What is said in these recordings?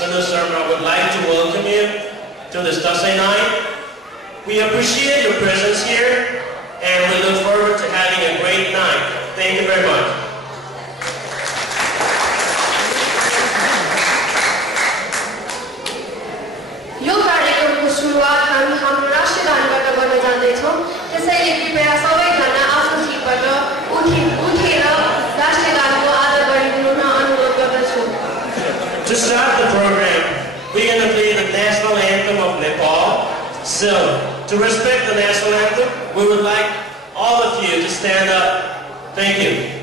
Senator Sharma would like to welcome you to this Dasai night. We appreciate your presence here and we look forward to having a great night. Thank you very much. यो कार्यक्रमको सुरुवात हामी हाम्रो राष्ट्रिय गानबाट गर्न जाँदैछौँ। त्यसैले कृपया सबैजना आफ्नो सिटबाट उठेर राष्ट्रिय गानको आदर गरिदिनु हुन अनुरोध गर्दछु। To start the program, we're going to play the national anthem of Nepal. So, to respect the national anthem, we would like all of you to stand up. Thank you.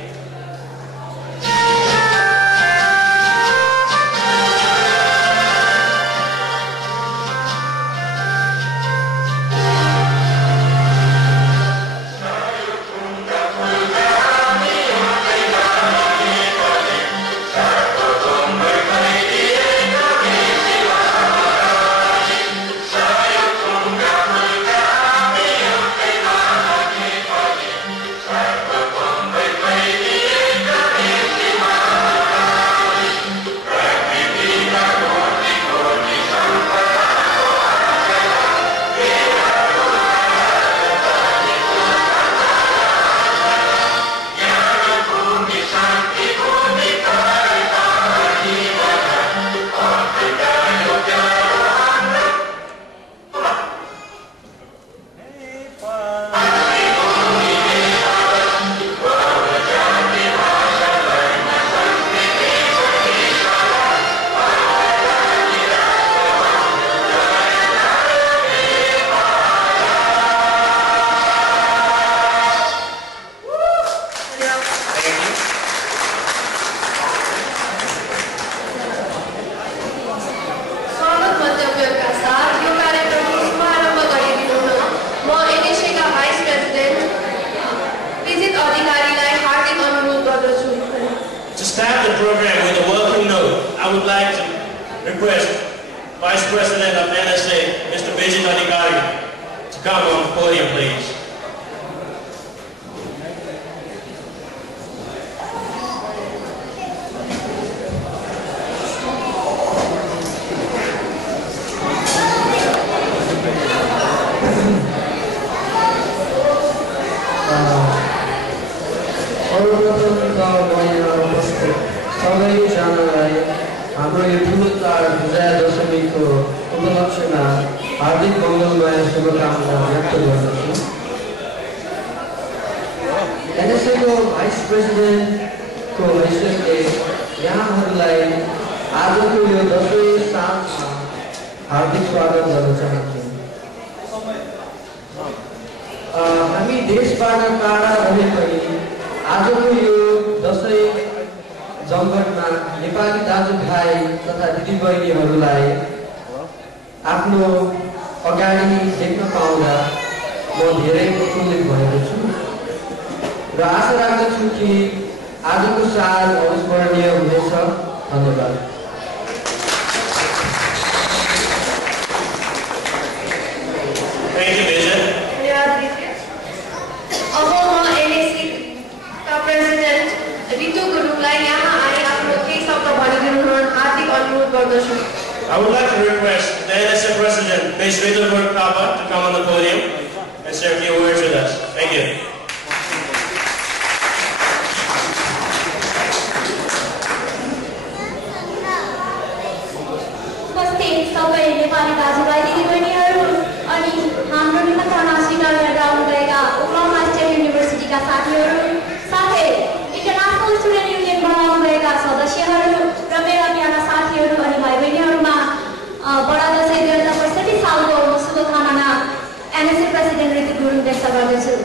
I would like to request the NSA President, Ms. Ritulberg Kaba, to come on the podium and share a few words with us. Thank you. उपस्थित सबै नेपाली दाजुभाइ दिदीबहिनीहरू अनि हाम्रो निमन्त्रणा स्वीकार गरेर आउनुभएका ओक्लाहोमा स्टेट युनिभर्सिटीका साथीहरू साथै इन्टरनेसनल स्टुडेन्ट युनियन बनाउनुभएका सदस्यहरू र मेरा प्यारा साथीहरू अनि भाइ बहिनीहरूमा बडा दशैं 2065 सालको शुभकामना एनएसए प्रेसिडेन्ट ऋतु गुरुङ व्यक्त गर्दछु।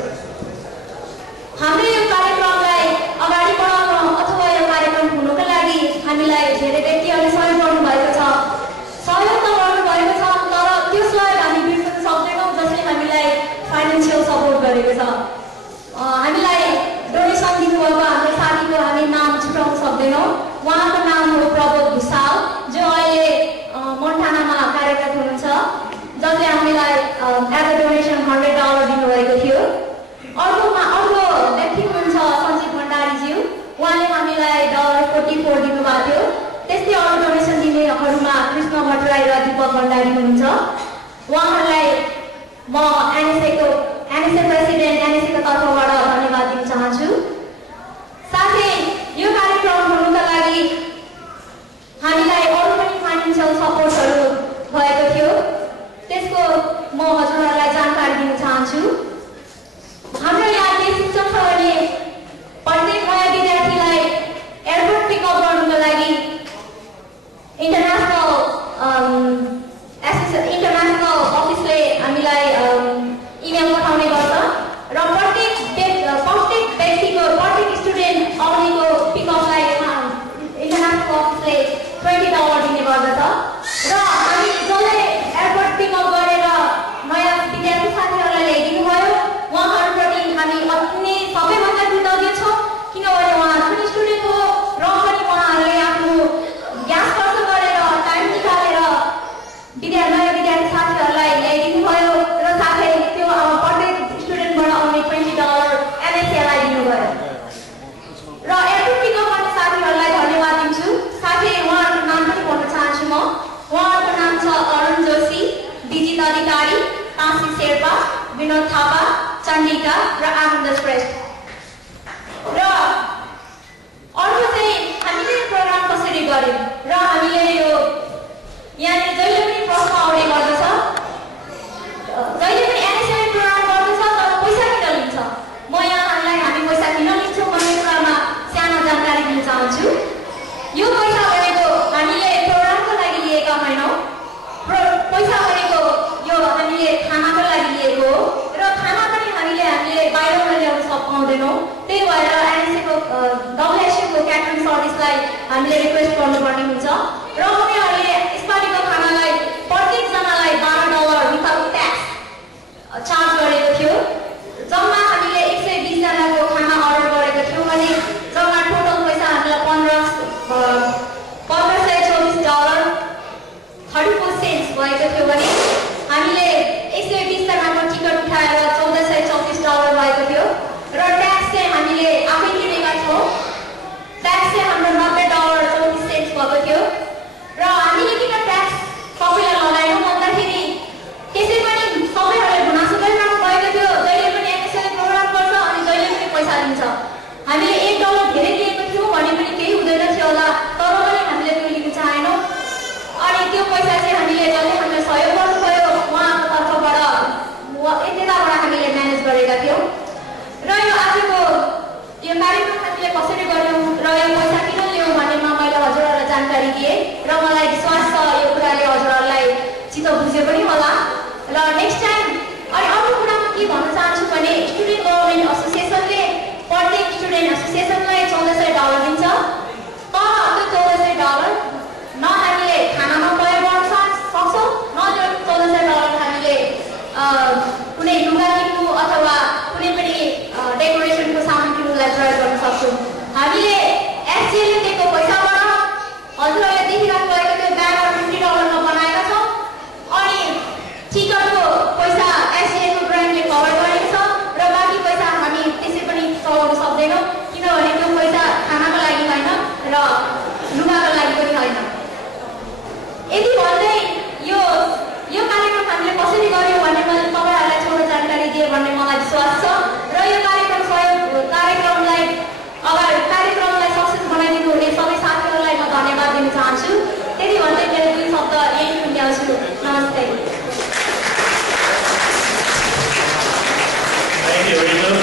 हाम्रो यो कार्यक्रमलाई अगाडि बढाउन अथवा यो कार्यक्रम हुनुको लागि हामीलाई धेरै व्यक्तिहरूले सहयोग गर्नुभएको छ। सहयोग त गर्नुभएको छ तर त्यो सहयोग हामी बिर्सन सक्दैनौँ जसले हामीलाई फाइनेन्सियल सपोर्ट गरेको छ। हामीलाई डोनेसन दिनुभएको हाम्रो साथीको हामी नाम छुटाउन सक्दैनौँ। उहाँको नाम हो प्रबोध भुसाल जो अहिले मोन्टानामा कार्यरत हुनुहुन्छ जसले हामीलाई एज अ डोनेसन $100 दिनुभएको थियो। अर्को व्यक्ति हुनुहुन्छ सञ्जीव भण्डारीज्यू, उहाँले हामीलाई $44 दिनुभएको थियो। त्यस्तै अरू डोनेसन दिनेहरूमा भट्टराई र दीपक भण्डारी हुनुहुन्छ। उहाँहरूलाई म एनएसए प्रेसिडेन्ट एनएसएको तर्फबाट धन्यवाद दिन चाहन्छु। साथै यो कार्यक्रम हुनुका लागि हामीलाई अरू पनि फाइनेन्सियल सपोर्टहरू भएको थियो, त्यसको म हजुरहरूलाई जानकारी दिन चाहन्छु। हाम्रो यहाँ के सिस्टम छ भने प्रत्येक नयाँ विद्यार्थीलाई एयरपोर्ट पिकअप गर्नुको लागि इन्टरनेसनल अफिसले हामीलाई इमेल पठाउने गर्छ र प्रत्येक व्यक्तिको प्रत्येक स्टुडेन्ट आउनेको पिकअपलाई इन्टरनेसनल अफिसले $20 दिने गर्दछ र हामी जसले एयरपोर्ट पिकअप गरेर नयाँ विद्यार्थी साथीहरूलाई ल्याइदिनु भयो उहाँहरूप्रति हामी अति नै सबैभन्दा कृतज्ञ छौँ, किनभने उहाँ कुनै स्टुडेन्ट हो र पनि उहाँहरूले आफ्नो ग्यास खर्च गरेर टाइम निकालेर नयाँ विद्यार्थी साथीहरूलाई ल्याइदिनु भयो र साथै त्यो प्रत्येक स्टुडेन्टबाट आउने $20 एनएसएलाई दिनुभयो र एयरपोर्ट पिकअप गर्ने साथीहरूलाई धन्यवाद दिन्छु। साथै उहाँहरूको नाम पनि भन्न चाहन्छु म। उहाँहरूको नाम छ अरुण जोशी, विजित अधिकारी, काशी शेर्पा, विनोद थापा, चण्डिका र आनन्द श्रेष्ठ। र अर्को चाहिँ हामीले प्रोग्राम कसरी गर्यौँ र हामीले यो यहाँनिर जहिले पनि प्रश्न आउने गर्दछ, जहिले पनि एनएसएले प्रोग्राम गर्दछ तर पैसा किन लिन्छ? म यहाँहरूलाई हामी पैसा किन लिन्छौँ भन्ने कुरामा सानो जानकारी दिन चाहन्छु। यो पैसा भनेको हामीले प्रोग्रामको लागि लिएका होइनौँ, पैसा भनेको यो हामीले खानाको लागि लिएको हो र खाना पनि हामीले बाहिरबाट ल्याउन पाउँदैनौँ। त्यही भएर एनएसएको WSUको क्याटरिङ सर्भिसलाई हामीले रिक्वेस्ट गर्नुपर्ने हुन्छ र उनीहरूले यसपालिको खानालाई प्रत्येकजनालाई $12 विदाउट ट्याक्स चार्ज गरेको थियो। जम्मा हामीले 120 जनाको खाना अर्डर गरेको थियौँ भने जम्मा टोटल पैसा हामीलाई $1524.34 भएको थियो भने हामीले 120 जनाको टिकट उठाएर $1434 भएको थियो र ट्याक्स चाहिँ हामीले आफै तिरेका छौँ। ट्याक्स चाहिँ हाम्रो $90.34 भएको थियो र हामीले किन ट्याक्स सबैलाई लगाएनौँ भन्दाखेरि त्यसै पनि सबैहरूले गुनासो गरिरहनु भएको थियो, जहिले पनि एनएसएले प्रोग्राम गर्छ अनि जहिले पनि पैसा दिन्छ। हामीले $1 धेरै दिएको थियौँ भने पनि केही हुँदैन थियो होला, तर पनि हामीले त्यो लिन चाहेनौँ। अनि त्यो पैसा चाहिँ हामीले जसले हामीलाई सहयोग गर्नुभयो उहाँको तर्फबाट त्यताबाट हामीले म्यानेज गरेका थियौँ। र यो आजको यो कार्यक्रम हामीले कसरी गर्यौँ र यो पैसा किन ल्याउँ भन्नेमा मैले हजुरहरूलाई जानकारी दिएँ र मलाई विश्वास छ यो कुराले हजुरहरूलाई चित्त बुझ्यो पनि होला। र नेक्स्ट टाइम अनि अर्को कुरामा के भन्न चाहन्छु भने स्टुडेन्ट गभर्नमेन्ट एसोसिएसनले प्रत्येक स्टुडेन्ट एसोसिएसनलाई $1400 दिन्छ, तर त्यो $1400 न हामीले खानामा प्रयोग गर्न सक्छौँ न त्यो $1400 हामीले कुनै लुगा किन्नु अथवा कुनै पनि डेकोरेसनको सामान किन्नुलाई प्रयोग गर्न सक्छौँ। हामीले एसजिएले दिएको पैसाबाट हजुरहरूले देखिरहनु भएको त्यो ब्यानर $50 बनाएका छौँ अनि टिकटको पैसा एसजिएको ब्रान्डले कभर गरेको छ र बाँकी पैसा हामी त्यसै पनि चलाउन सक्दैनौँ, किनभने त्यो पैसा खानाको लागि होइन र लुगाको लागि पनि होइन। यदि भन्दै यो कार्यक्रम हामीले कसरी गर्यौँ भन्ने मैले तपाईँहरूलाई छोटो जानकारी दिएँ भन्ने मलाई विश्वास छ र यो कार्यक्रमलाई सक्सेस बनाइदिनु हुने सबै साथीहरूलाई म धन्यवाद दिन चाहन्छु। त्यति भन्दै मेरो 2 शब्द यही टुङ्ग्याउँछु। नमस्ते। Thank you, Rita.